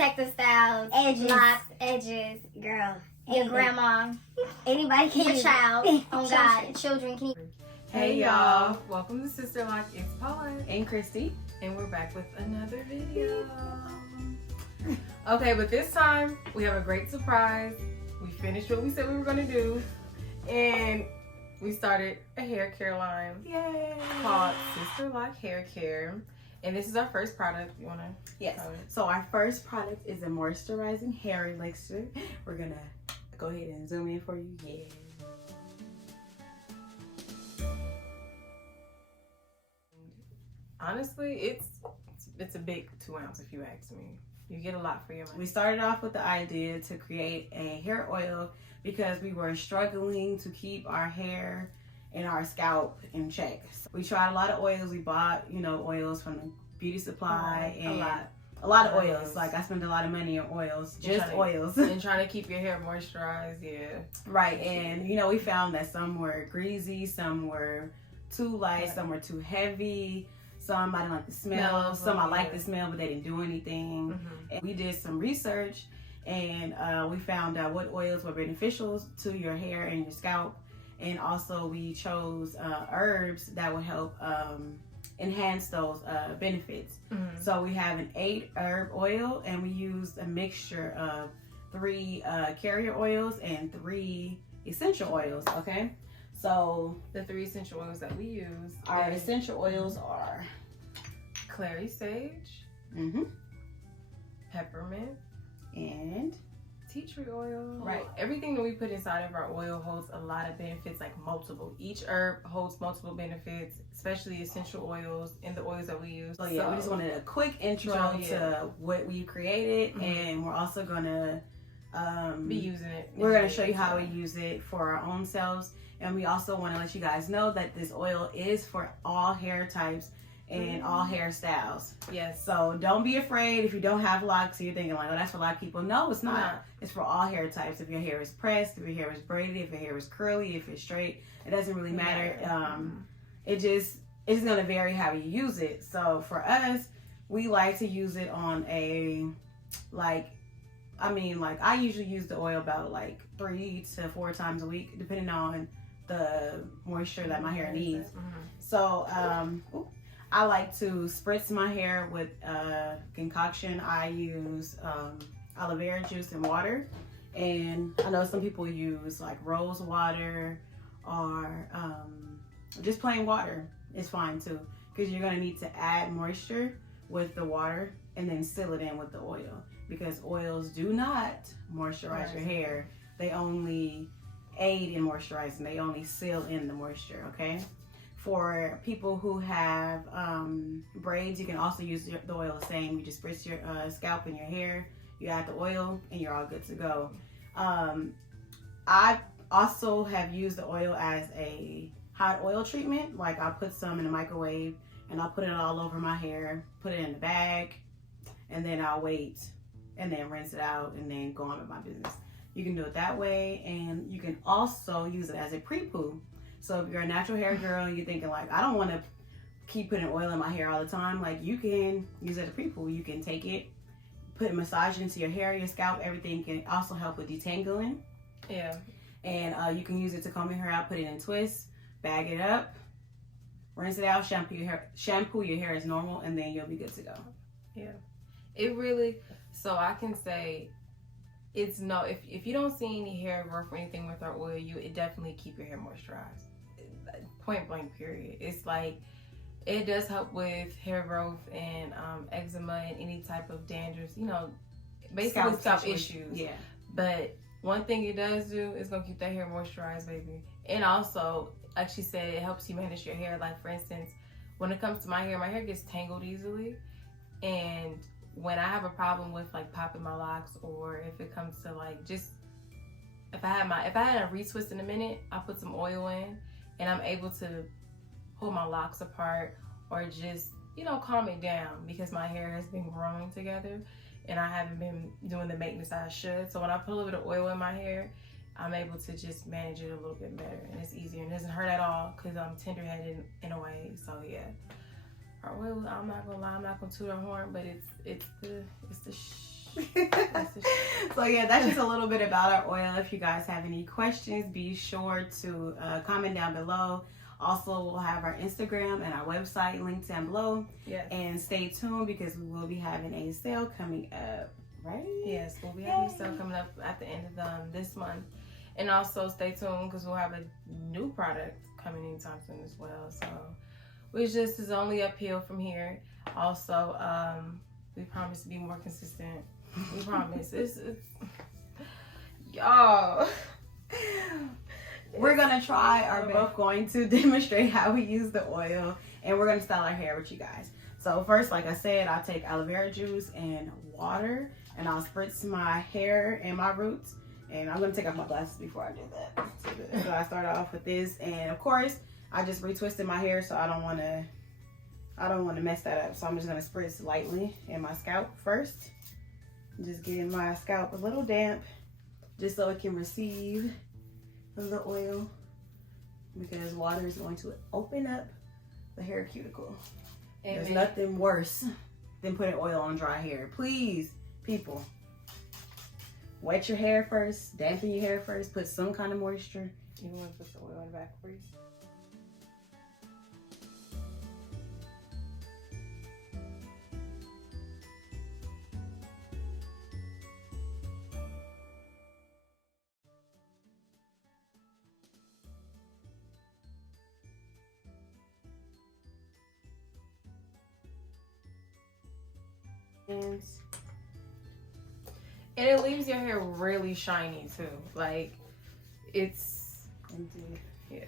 protective styles, edges, locks, edges, girl. Your grandma, anybody can your use child, it. on God, children can. Hey y'all, welcome to Sistaloc'd. It's Paula and Christy, and we're back with another video. Okay, but this time we have a great surprise. We finished what we said we were going to do, and we started a hair care line. Yay! Called Sistaloc'd Hair Care. And this is our first product. You want to? Yes. So our first product is a moisturizing hair elixir. We're going to go ahead and zoom in for you. Yeah. Honestly, it's a big 2 ounce if you ask me. You get a lot for your money. We started off with the idea to create a hair oil because we were struggling to keep our hair and our scalp in check. So we tried a lot of oils. We bought, oils from the beauty supply and a lot of oils. Like I spent a lot of money on oils, just oils. And trying to keep your hair moisturized, yeah. Right, and we found that some were greasy, some were too light, some were too heavy. Some I didn't like the smell. Some I liked the smell, but they didn't do anything. Mm-hmm. And we did some research, and we found out what oils were beneficial to your hair and your scalp. And also we chose herbs that would help enhance those benefits. Mm-hmm. So we have an 8 herb oil, and we used a mixture of 3 carrier oils and 3 essential oils, okay? So the 3 essential oils that we use. Our essential oils are clary sage, peppermint, and tea tree oil. Right. Everything that we put inside of our oil holds a lot of benefits, like multiple. Each herb holds multiple benefits, especially essential oils and the oils that we use. So we just wanted a quick intro to what we created, and we're also gonna be using it. We're gonna show you how we use it for our own selves, and we also want to let you guys know that this oil is for all hair types and all hairstyles. Yes. So don't be afraid if you don't have locks and you're thinking like, oh, that's for a lot of people. No, it's not. It's for all hair types. If your hair is pressed, if your hair is braided, if your hair is curly, if it's straight, it doesn't really matter. It's just gonna vary how you use it. So for us, we like to use it on a I usually use the oil about 3 to 4 times a week, depending on the moisture that my hair needs. So I like to spritz my hair with concoction. I use aloe vera juice and water, and I know some people use rose water or just plain water is fine too, because you're gonna need to add moisture with the water and then seal it in with the oil, because oils do not moisturize your hair. They only aid in moisturizing. They only seal in the moisture, okay? For people who have braids, you can also use the oil the same. You just spritz your scalp and your hair, you add the oil, and you're all good to go. I also have used the oil as a hot oil treatment. I'll put some in the microwave, and I'll put it all over my hair, put it in the bag, and then I'll wait, and then rinse it out, and then go on with my business. You can do it that way, and you can also use it as a pre-poo. So if you're a natural hair girl and you're thinking I don't want to keep putting oil in my hair all the time, you can use it as a pre-poo. You can take it, massage it into your hair, your scalp, everything. Can also help with detangling. Yeah. And you can use it to comb your hair out, put it in twists, bag it up, rinse it out, shampoo your hair as normal, and then you'll be good to go. Yeah. It really, so I can say, if you don't see any hair growth or anything with our oil, it definitely keep your hair moisturized. Point blank period. It's it does help with hair growth and eczema and any type of dandruff, basically scalp issues. Yeah. But one thing it does do is gonna keep that hair moisturized, baby. And also, like she said, it helps you manage your hair. For instance, when it comes to my hair gets tangled easily, and when I have a problem with popping my locks, or if it comes to if I had a retwist in a minute, I put some oil in, and I'm able to pull my locks apart, or just calm it down, because my hair has been growing together and I haven't been doing the maintenance I should. So when I put a little bit of oil in my hair, I'm able to just manage it a little bit better, and it's easier and it doesn't hurt at all, because I'm tender-headed in a way. So yeah. Well, I'm not gonna lie, I'm not gonna toot our horn, but it's the So yeah, that's just a little bit about our oil. If you guys have any questions, be sure to comment down below. Also, we'll have our Instagram and our website linked down below. Yes. And stay tuned because we will be having a sale coming up, right? Yes, we'll be having a sale coming up at the end of this month. And also stay tuned because we'll have a new product coming anytime soon as well. So which just is only uphill from here. Also, we promise to be more consistent. We promise. It's y'all. We're gonna try our best. We're both going to demonstrate how we use the oil, and we're gonna style our hair with you guys. So first, like I said, I'll take aloe vera juice and water, and I'll spritz my hair and my roots. And I'm gonna take off my glasses before I do that. So I start off with this, and of course, I just retwisted my hair, so I don't want to mess that up. So I'm just gonna spritz lightly in my scalp first. Just getting my scalp a little damp, just so it can receive the oil, because water is going to open up the hair cuticle. There's nothing worse than putting oil on dry hair. Please, people, wet your hair first, dampen your hair first, put some kind of moisture. You want to put some oil in the back for you? And it leaves your hair really shiny too. Like, it's Indeed. Yeah.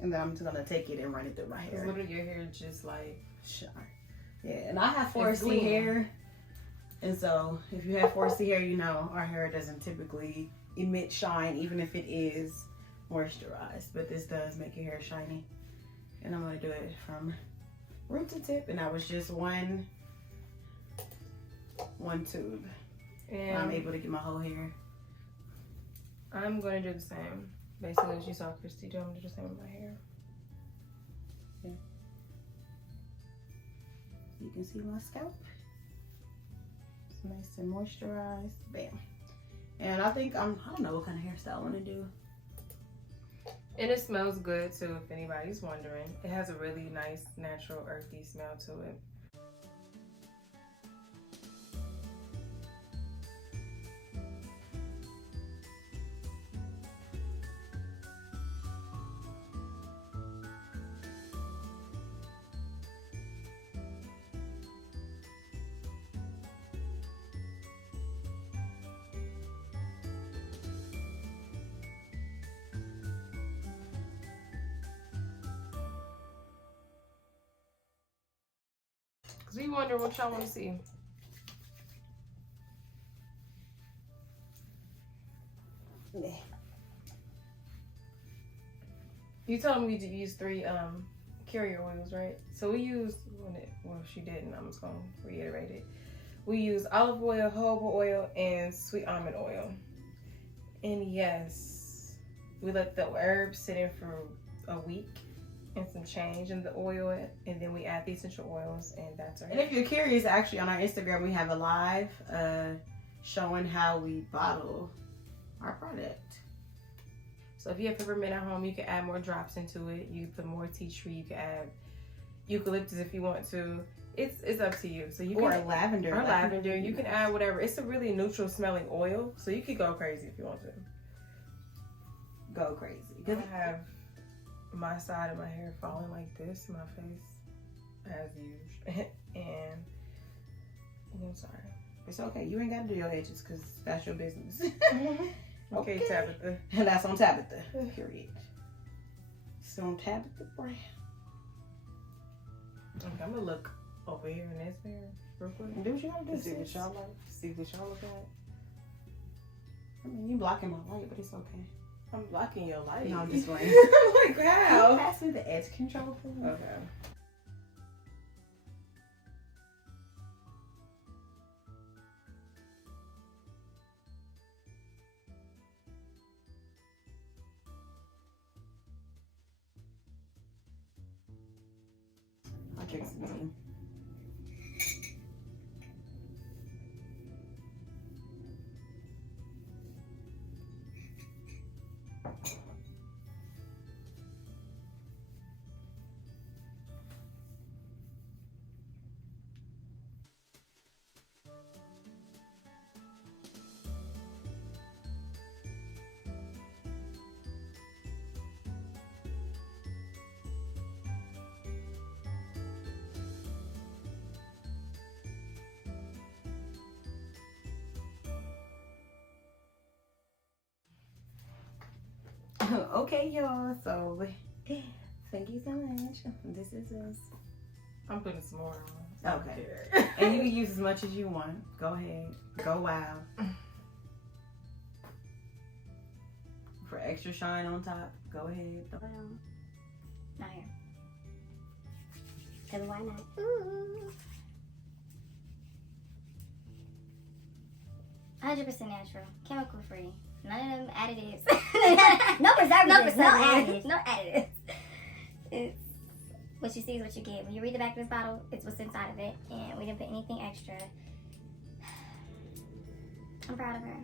And then I'm just gonna take it and run it through my hair. Literally, your hair just like shine. Yeah, and I have 4C hair, and so if you have 4C hair, you know our hair doesn't typically emit shine, even if it is moisturized. But this does make your hair shiny. And I'm gonna do it from root to tip, and that was just one tube. And I'm able to get my whole hair. I'm gonna do the same. Basically, what you saw Christy do, I'm gonna do the same with my hair. Yeah. You can see my scalp. It's nice and moisturized. Bam. And I think I don't know what kind of hairstyle I want to do. And it smells good too, if anybody's wondering. It has a really nice, natural, earthy smell to it. Because we wonder what y'all want to see. Yeah. You told me to use 3 carrier oils, right? So we used, well, she didn't, I'm just going to reiterate it. We use olive oil, jojoba oil, and sweet almond oil. And yes, we let the herbs sit in for a week and some change in the oil, and then we add the essential oils, and that's our And if you're curious, actually on our Instagram we have a live showing how we bottle our product. So if you have peppermint at home, you can add more drops into it. You can put more tea tree. You can add eucalyptus if you want to. It's up to you. So you or can lavender. Or lavender. You can add whatever. It's a really neutral smelling oil, so you could go crazy if you want to. Go crazy. I have my side of my hair falling like this, my face, as usual. And I'm sorry. It's okay. You ain't got to do your edges because that's your business. Okay, Tabitha. And that's on Tabitha. Period. It's on Tabitha Brown. Okay, I'm gonna look over here in this mirror real quick. Do what you gotta do. See what y'all like. See what y'all look at. I mean, you blocking my light, but it's okay. I'm blocking your light. No, I'm just playing. Oh my god. Can you pass me the edge control, please? Okay. I'll drink some tea. Okay, y'all. So, thank you so much. This is us. I'm putting some more on. Okay. And you can use as much as you want. Go ahead. Go wild. For extra shine on top, go ahead. Not here. Cause why not? Ooh. 100% natural, chemical free. None of them additives. No preservatives. No additives. No additives. It's what you see is what you get. When you read the back of this bottle, it's what's inside of it, and we didn't put anything extra. I'm proud of her.